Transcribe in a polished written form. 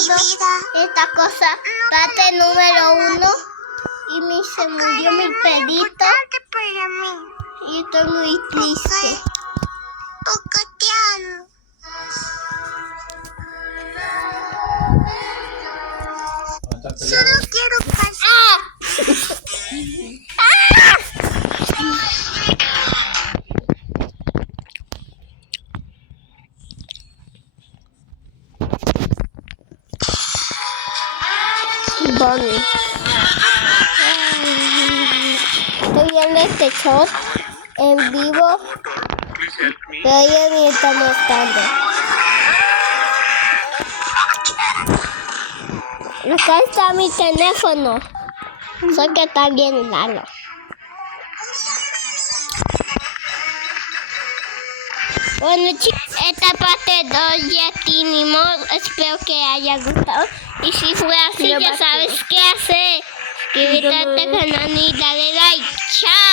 recuerdo esta cosa, parte número 1. Y se murió mi perrito. Y estoy muy triste. Porque te amo. Solo quiero pasar. Bonnie. Estoy viendo este shot en vivo, pero ella me está mostrando. Acá está mi teléfono. Sé que está bien largo. Bueno chicos, esta parte 2 ya terminó. Espero que haya gustado. Y si fue así, ya sabes qué hacer. Suscríbete al canal y dale like. Chao.